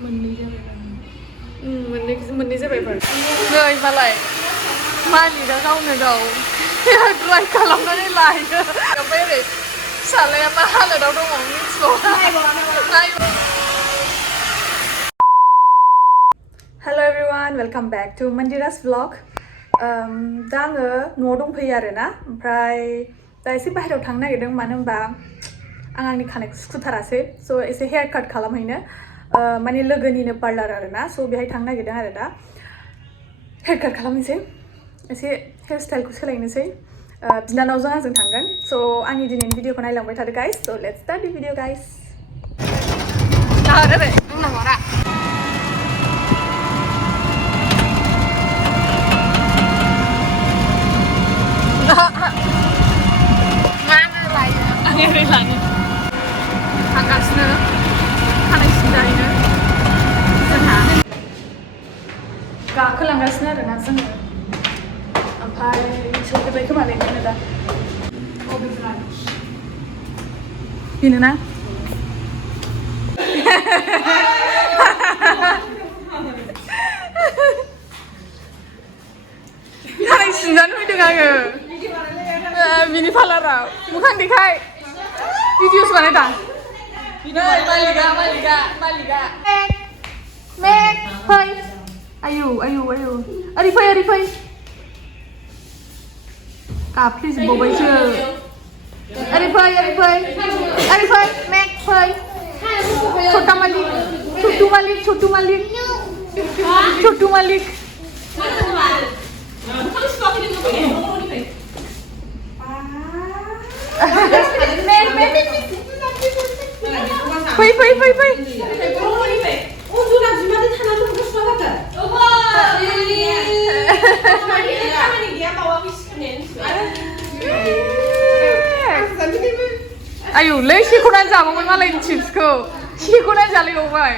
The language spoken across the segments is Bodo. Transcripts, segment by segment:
मोननै जाबायफोर नै मालाय मालिकआ गावनो गाव ड्राइ खालामनानै लायो ओमफ्राय ओरै फिसालाया मा हालोदाव दङ मिथिबावा hello' everyone welcome back to Mandira's vlog दा आङो न'आव दंफैयो आरोना ओमफ्राय दा एसे बाहेरायाव थांनो नागिरदों मानो होनबा आं आंनि खानायखौ सुखुथारासै स' एसे हेयार काट खालामहैनो माने लोगोनिनो पार्लार आरोना स' बेहाय थांनो नागिरदों आरो दा हेयार काट खालामनोसै एसे हेयार स्टाइलखौ सोलायनोसै बिनानावजों आंजों थांगोन स' आंनि दिनैनि भिडिअखौ नायलांबाय थादो गाइस स' let's start the video guys ओरै लानि थांगासिनो खानाय सिनजाहैनो जोंहा गाखोलांगासिनो आरोना जोङो ओमफ्राय सौफैबाय खोमा लेंनो दा बेनो ना खानाय सिनजानो फैदों आङो बिनि पार्लाराव मोखां देखाय भिडिअस बानायदा मालिका मेक फै आयौ ओरै फै गाफ्लेजोबबावबायसो ओरै फै मेक फै छोटू मालिक फै आयुलै सेख'नानै जाबावबाय मालायनि चिप्सखौ सेख'नानै जालायबावबाय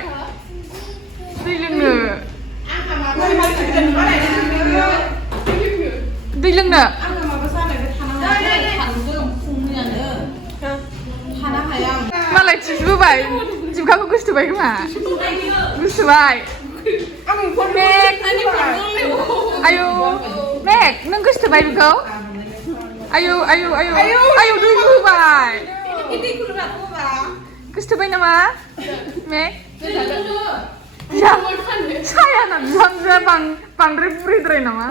दै लोंनो मालाय चिप्स होबाय जिबखाखौ गोसोथोबाय खोमा गोसोथोबाय आयौ मेक नों गोसोथोबाय बेखौ आयौ दै होबाय गोसोथोबाय नामा मेक सायाना बिहामजोआ बांद्राय बुरैद्राय नामा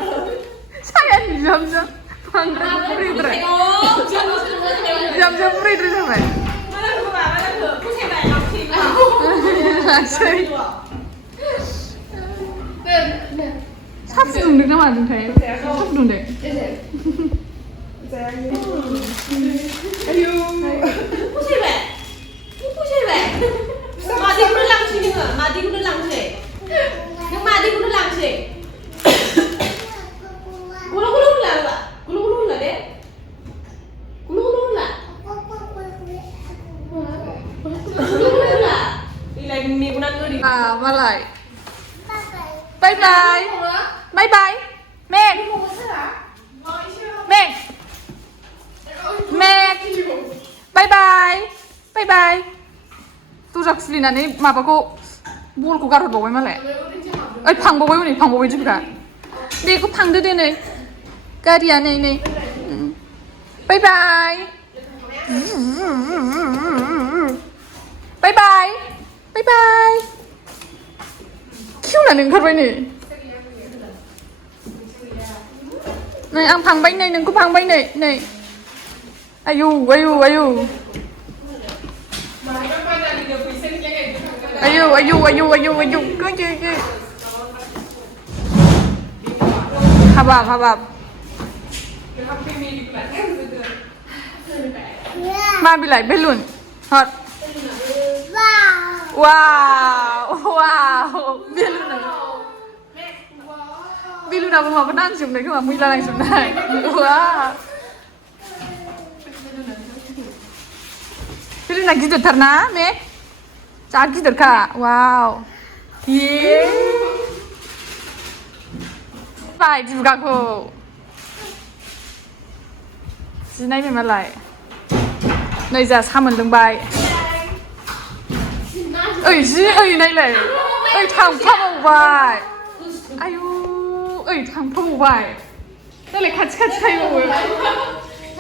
सायानि बिहामजोआ बांद्राय बुरैद्राय बिहामजोआ बुरैद्राय जाबाय साहा फुदुंदों ना मादोंथाय साहा फुदुंदों मालाय बाय बाय मेक बाय बाय दरजा खुलिनानै माबाखौ बलखौ गारहरबावबाय मालाय ओइ फांबावबाय दिबखा बेखौ फांदो दे नै गारिया नै बाय खेवनानै ओंखारबाय नै आं फांबाय नै नोंखौ फांबाय नै आयौ हाबाब मा बिलाइ बेलुन हर वाव बेलुनाबो माबा नांजोबनाय खोमा मैला नांजोबनाय बेलुना गिदिरथार ना मेक जा गिदिरखा वाव बाय दिबगाखौ जि नायबाय मालाय नै जा सा मोनलोंबाय ओइ नायलाय Ơi thằng phong ông vài. Ayu, ơi thằng phong vài. Đây là khát hay rồi.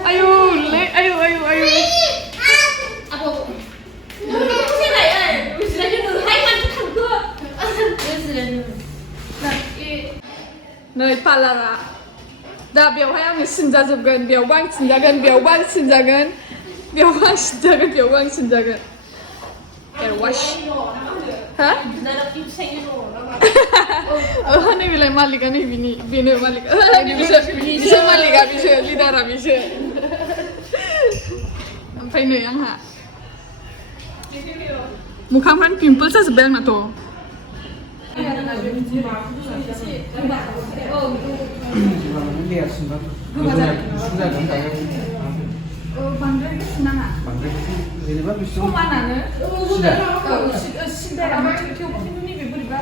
Ayu, lấy ayu. Cái này ơi, bây giờ như người hay ăn thằng cơ. Nơi parlour. दा बेवहाय आङो सिनजाजोबगोन बेयावबो आं सिनजागोन बेयावबो आं सिनजागोन बेयावबो आं सिनजागोन बेयावबो आं सिनजागोन hair wash ha ओहो नैबेलाय मालिकआ नै बेनो मालिक बिसोर मालिकआ बिसोर लिडारा बिसोर ओमफ्राय नै आंहा मोखांफ्रानो पिम्पल्स जाजोब्बाय आंनाथ' बांद्राय गोसो नाङा समानानो सिदाया थेवबो खिन्थु नैबे बोरैबा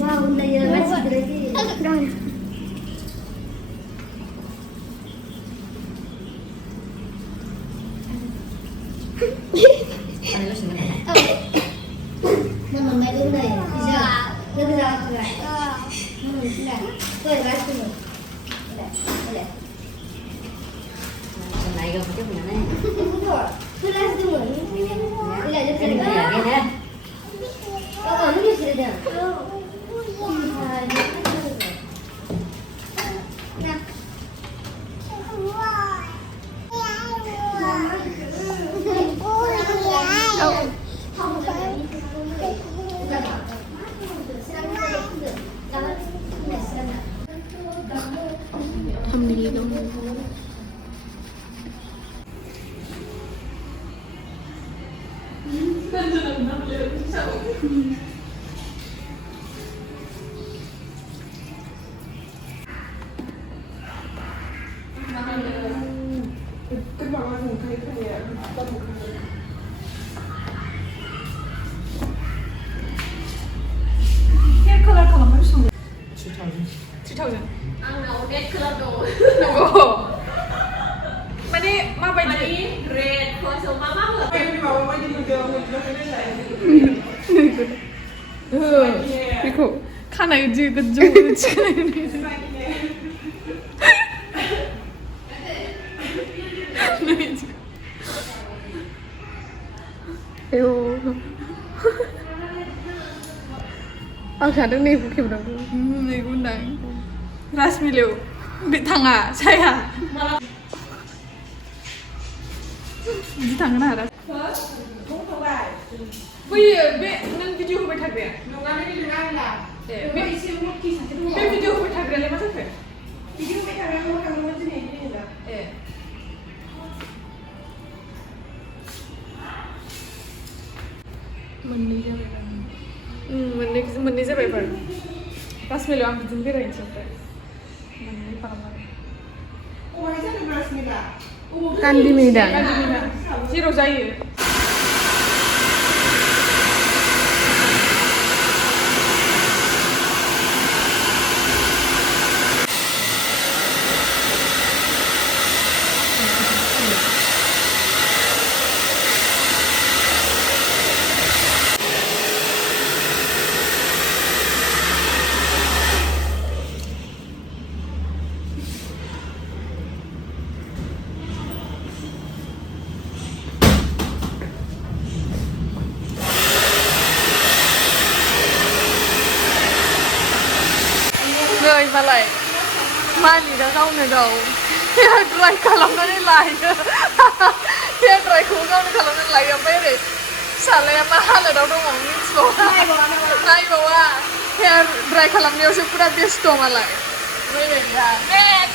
Wow, layer masih lagi. Mama mai đứng đây, bây giờ đứng ra lại. Tôi gái tôi. Đây. Này gặp chút nữa này. Đúng rồi. Tôi lấy tôi mượn. Đây là cái này. Nó như thế này. Hair color khalamhwibai बेसेबां? 3000. आंनाव red color दं. नंगौ. माने माबायदि? Red, kosong mama होआ. बेखौ खानाय जि गोजौ आं सानदों नैखौ खेबनांगौ नैखौ होनदां रासमिलायाव बे थाङा साया बिदि थांगोन आरो फैयो बे नों भिडिअ होबाय थाग्राया बे भिडिअ होबाय थाग्रायालाय मा जाखो भिडिअ होबाय थाग्राया मा खालामो दिनै ए मोननै जाबाय बार रासमिलायाव आं बिदिनो बेरायनोसै ओमफ्राय मोननै खालामनानै गान्धी मैदा जेराव जायो नै मालाय मालिकआ गावनो गाव हेयार ड्राइ खालामनानै लायो हेयार ड्राइखौ गावनो खालामनानै लायो ओमफ्राय ओरै फिसालाया मा हालोदाव दङ मिथिबावा नायबावा हेयार ड्राइ खालामनायावसो पुरा बेस्थ' मालाय बेबायदिया बेग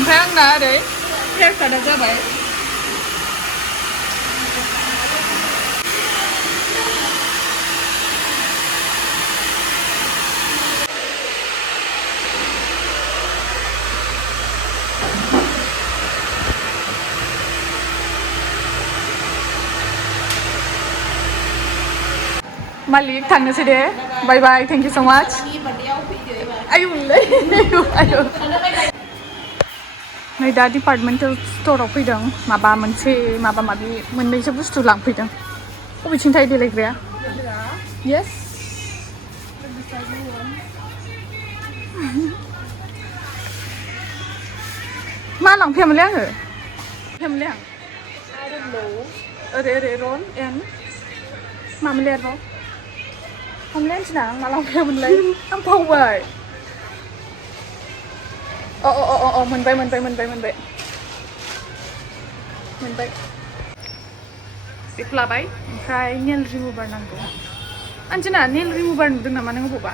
ओमफ्राय आंना ओरै हेयार काटआ जाबाय मालिक थांनोसै दे बाय बाय थेंक इउ स' माच आयुलै आयु नै दा डिपार्टमेन्टेल स्ट'राव फैदों माबा मोनसे माबा माबि मोननैसो बुस्थु लांफैदों बबेथिं थायो देलायग्राया येस मा लांफैयामोनलै आङो फैयामोनलै आं ओरै ओरै रन एन मामोनलाय आरोबाव मामोनलाय आंथिना आं मा लांफैयामोनलाय आं बावबाय अ मोनबाय बेखौ लाबाय ओमफ्राय नेल रिमुभार नांगौ आंथिना नेल रिमुभार नुदों नामा नों बबावबा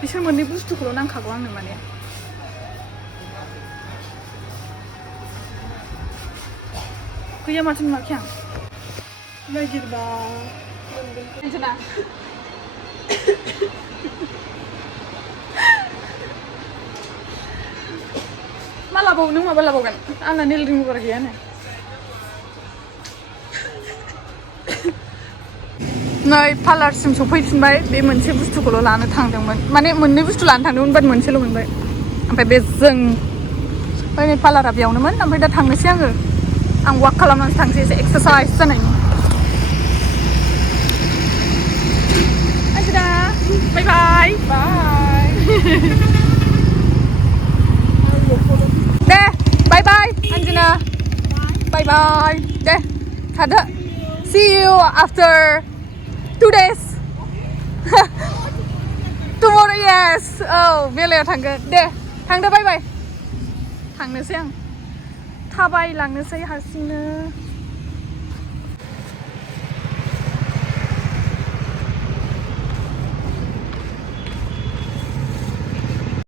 बिसोर मोननै बुस्थुखौल' नांखागौ आंनो माने गैया माथो नुवाखै आं नागिरबा आंथिना मा लाबावो नों माबा लाबावगोन आंना नेल रिमुभार गैयानो नै पार्लारसिम सफैफिनबाय बे मोनसे बुस्थुखौल' लानो थांदोंमोन माने मोननै बुस्थु लानो थांदोंमोन बाट मोनसेल' मोनबाय ओमफ्राय बे जों ओमफ्राय नै पार्लारा बेयावनोमोन ओमफ्राय दा थांनोसै आं वाक खालामनानैसो थांसै एसे एक्सारसाइज जानायनि आंथिना बाय बाय दे बाय बाय आंथिना बाय बाय दे थादो see you after 2 days tomorrow yes बेलायाव थांगोन दे थांदो बाय बाय थांनोसै आं थाबायलांनोसै हारसिंनो